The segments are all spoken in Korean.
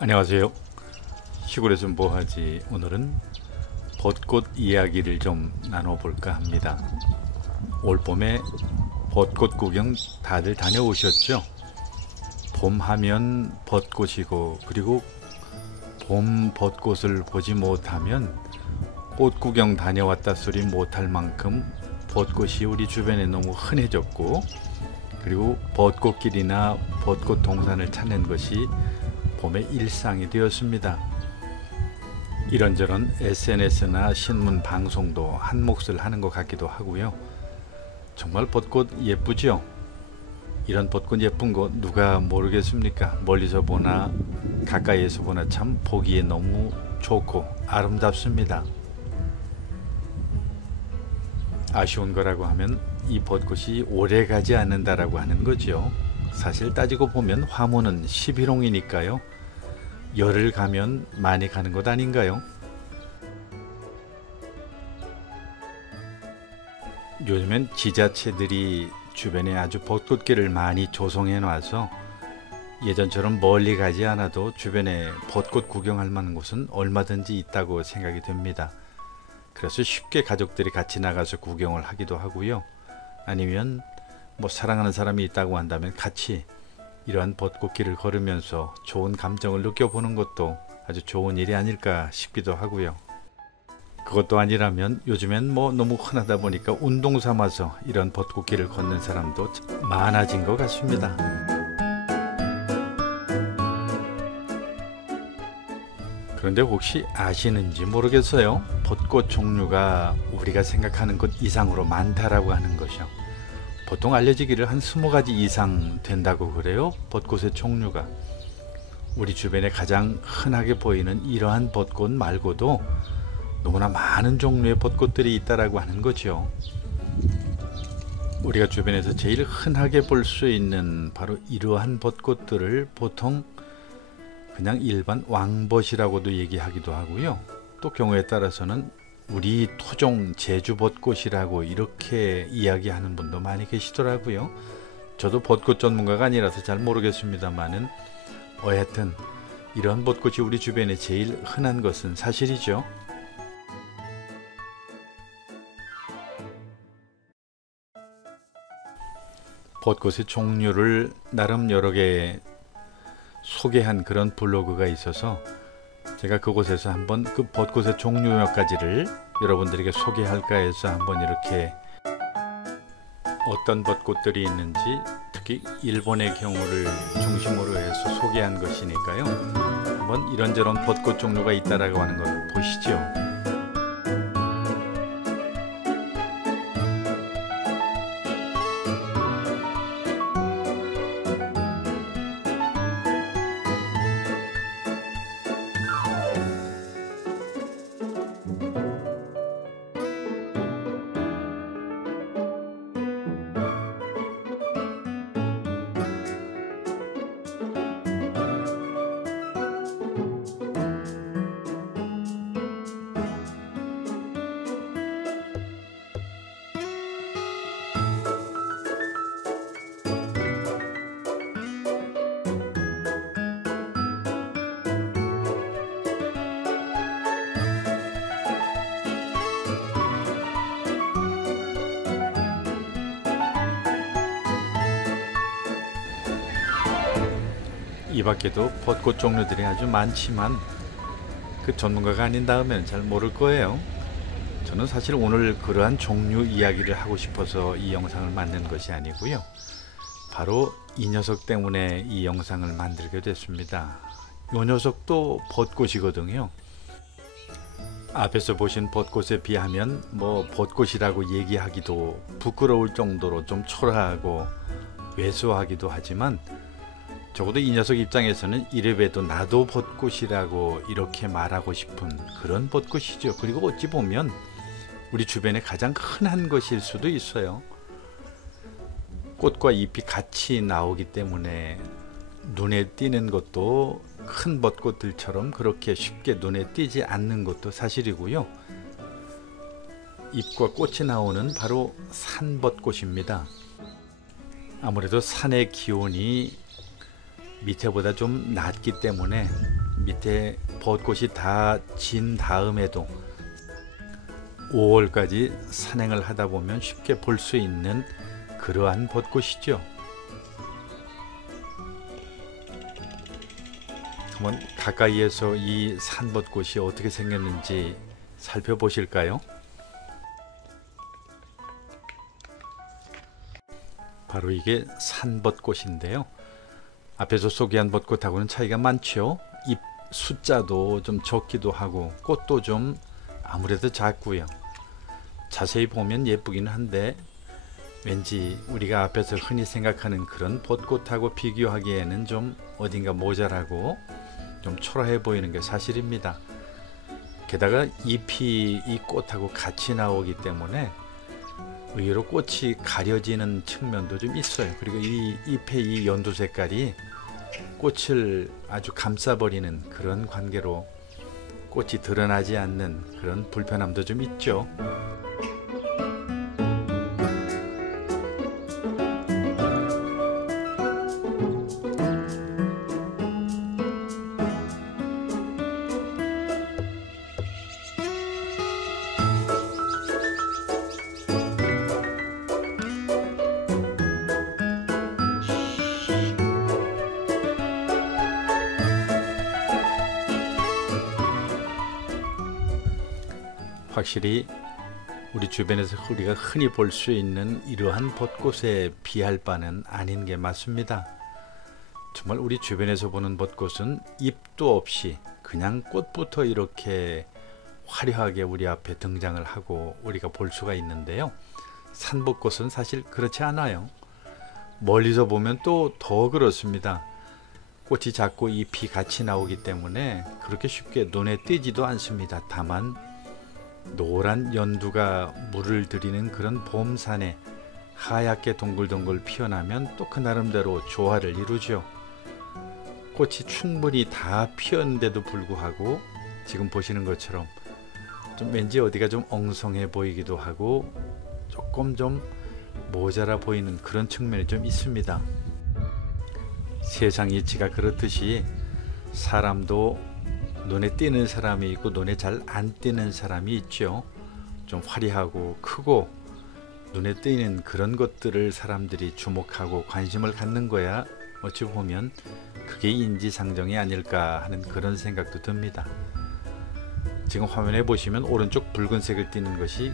안녕하세요. 시골에서 뭐하지? 오늘은 벚꽃 이야기를 좀 나눠볼까 합니다. 올봄에 벚꽃 구경 다들 다녀오셨죠? 봄 하면 벚꽃이고, 그리고 봄 벚꽃을 보지 못하면 꽃 구경 다녀왔다 소리 못할 만큼 벚꽃이 우리 주변에 너무 흔해졌고, 그리고 벚꽃길이나 벚꽃 동산을 찾는 것이 봄의 일상이 되었습니다. 이런저런 SNS나 신문 방송도 한 몫을 하는 것 같기도 하고요. 정말 벚꽃 예쁘죠? 이런 벚꽃 예쁜 거 누가 모르겠습니까? 멀리서 보나 가까이에서 보나 참 보기에 너무 좋고 아름답습니다. 아쉬운 거라고 하면 이 벚꽃이 오래 가지 않는다라고 하는 거죠. 사실 따지고 보면 화무는 11홍이니까요. 열흘 가면 많이 가는 것 아닌가요? 요즘엔 지자체들이 주변에 아주 벚꽃길을 많이 조성해 놔서 예전처럼 멀리 가지 않아도 주변에 벚꽃 구경할 만한 곳은 얼마든지 있다고 생각이 됩니다. 그래서 쉽게 가족들이 같이 나가서 구경을 하기도 하고요. 아니면 뭐 사랑하는 사람이 있다고 한다면 같이 이러한 벚꽃길을 걸으면서 좋은 감정을 느껴보는 것도 아주 좋은 일이 아닐까 싶기도 하고요. 그것도 아니라면 요즘엔 뭐 너무 흔하다 보니까 운동 삼아서 이런 벚꽃길을 걷는 사람도 많아진 것 같습니다. 그런데 혹시 아시는지 모르겠어요. 벚꽃 종류가 우리가 생각하는 것 이상으로 많다라고 하는 것이요. 보통 알려지기를 한 20가지 이상 된다고 그래요. 벚꽃의 종류가. 우리 주변에 가장 흔하게 보이는 이러한 벚꽃 말고도 너무나 많은 종류의 벚꽃들이 있다라고 하는 거죠. 우리가 주변에서 제일 흔하게 볼 수 있는 바로 이러한 벚꽃들을 보통 그냥 일반 왕벚이라고도 얘기하기도 하고요. 또 경우에 따라서는 우리 토종 제주벚꽃이라고 이렇게 이야기하는 분도 많이 계시더라고요. 저도 벚꽃 전문가가 아니라서 잘 모르겠습니다만은 어쨌든 이런 벚꽃이 우리 주변에 제일 흔한 것은 사실이죠. 벚꽃의 종류를 나름 여러 개 소개한 그런 블로그가 있어서 제가 그곳에서 한번 그 벚꽃의 종류 몇 가지를 여러분들에게 소개할까 해서 한번 이렇게 어떤 벚꽃들이 있는지 특히 일본의 경우를 중심으로 해서 소개한 것이니까요. 한번 이런저런 벚꽃 종류가 있다라고 하는 걸 보시죠. 이 밖에도 벚꽃 종류들이 아주 많지만 그 전문가가 아닌 다음에는 잘 모를 거예요. 저는 사실 오늘 그러한 종류 이야기를 하고 싶어서 이 영상을 만든 것이 아니고요. 바로 이 녀석 때문에 이 영상을 만들게 됐습니다. 이 녀석도 벚꽃이거든요. 앞에서 보신 벚꽃에 비하면 뭐 벚꽃이라고 얘기하기도 부끄러울 정도로 좀 초라하고 왜소하기도 하지만 적어도 이 녀석 입장에서는 이래봬도 나도 벚꽃이라고 이렇게 말하고 싶은 그런 벚꽃이죠. 그리고 어찌 보면 우리 주변에 가장 흔한 것일 수도 있어요. 꽃과 잎이 같이 나오기 때문에 눈에 띄는 것도 큰 벚꽃들처럼 그렇게 쉽게 눈에 띄지 않는 것도 사실이고요. 잎과 꽃이 나오는 바로 산벚꽃입니다. 아무래도 산의 기온이 밑에보다 좀 낮기 때문에 밑에 벚꽃이 다 진 다음에도 5월까지 산행을 하다 보면 쉽게 볼 수 있는 그러한 벚꽃이죠. 한번 가까이에서 이 산벚꽃이 어떻게 생겼는지 살펴보실까요? 바로 이게 산벚꽃인데요. 앞에서 소개한 벚꽃하고는 차이가 많죠. 잎 숫자도 좀 적기도 하고 꽃도 좀 아무래도 작고요. 자세히 보면 예쁘긴 한데 왠지 우리가 앞에서 흔히 생각하는 그런 벚꽃하고 비교하기에는 좀 어딘가 모자라고 좀 초라해 보이는 게 사실입니다. 게다가 잎이 이 꽃하고 같이 나오기 때문에 의외로 꽃이 가려지는 측면도 좀 있어요. 그리고 이 잎의 이 연두 색깔이 꽃을 아주 감싸버리는 그런 관계로 꽃이 드러나지 않는 그런 불편함도 좀 있죠. 확실히 우리 주변에서 우리가 흔히 볼 수 있는 이러한 벚꽃에 비할 바는 아닌 게 맞습니다. 정말 우리 주변에서 보는 벚꽃은 잎도 없이 그냥 꽃부터 이렇게 화려하게 우리 앞에 등장을 하고 우리가 볼 수가 있는데요. 산벚꽃은 사실 그렇지 않아요. 멀리서 보면 또 더 그렇습니다. 꽃이 작고 잎이 같이 나오기 때문에 그렇게 쉽게 눈에 띄지도 않습니다. 다만 노란 연두가 물을 들이는 그런 봄산에 하얗게 동글동글 피어나면 또 그 나름대로 조화를 이루죠. 꽃이 충분히 다 피었는데도 불구하고 지금 보시는 것처럼 좀 왠지 어디가 좀 엉성해 보이기도 하고 조금 좀 모자라 보이는 그런 측면이 좀 있습니다. 세상 이치가 그렇듯이 사람도 눈에 띄는 사람이 있고 눈에 잘 안 띄는 사람이 있죠. 좀 화려하고 크고 눈에 띄는 그런 것들을 사람들이 주목하고 관심을 갖는 거야 어찌 보면 그게 인지상정이 아닐까 하는 그런 생각도 듭니다. 지금 화면에 보시면 오른쪽 붉은색을 띠는 것이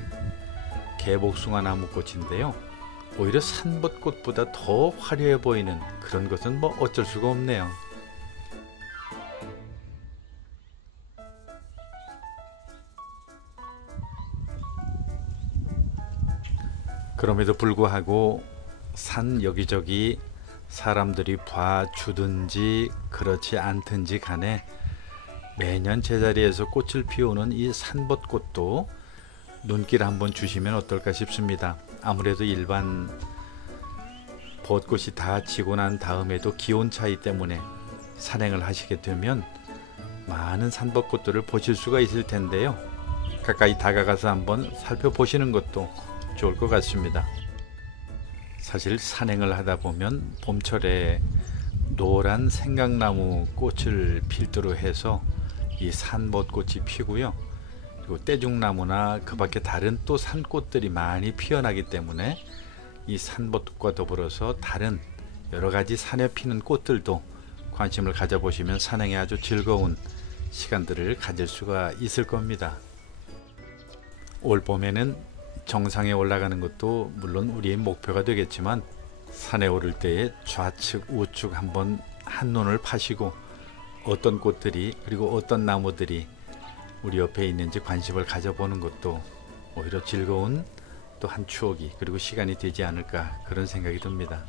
개복숭아 나무꽃인데요. 오히려 산벚꽃보다 더 화려해 보이는 그런 것은 뭐 어쩔 수가 없네요. 그럼에도 불구하고 산 여기저기 사람들이 봐주든지 그렇지 않든지 간에 매년 제자리에서 꽃을 피우는 이 산벚꽃도 눈길 한번 주시면 어떨까 싶습니다. 아무래도 일반 벚꽃이 다 지고 난 다음에도 기온 차이 때문에 산행을 하시게 되면 많은 산벚꽃들을 보실 수가 있을 텐데요. 가까이 다가가서 한번 살펴보시는 것도 좋을 것 같습니다. 사실 산행을 하다 보면 봄철에 노란 생강나무 꽃을 필두로 해서 이 산벚꽃이 피고요. 그리고 떼죽나무나 그 밖에 다른 또 산꽃들이 많이 피어나기 때문에 이 산벚꽃과 더불어서 다른 여러 가지 산에 피는 꽃들도 관심을 가져보시면 산행에 아주 즐거운 시간들을 가질 수가 있을 겁니다. 올 봄에는 정상에 올라가는 것도 물론 우리의 목표가 되겠지만 산에 오를 때에 좌측 우측 한번 한눈을 파시고 어떤 꽃들이 그리고 어떤 나무들이 우리 옆에 있는지 관심을 가져보는 것도 오히려 즐거운 또 한 추억이 그리고 시간이 되지 않을까 그런 생각이 듭니다.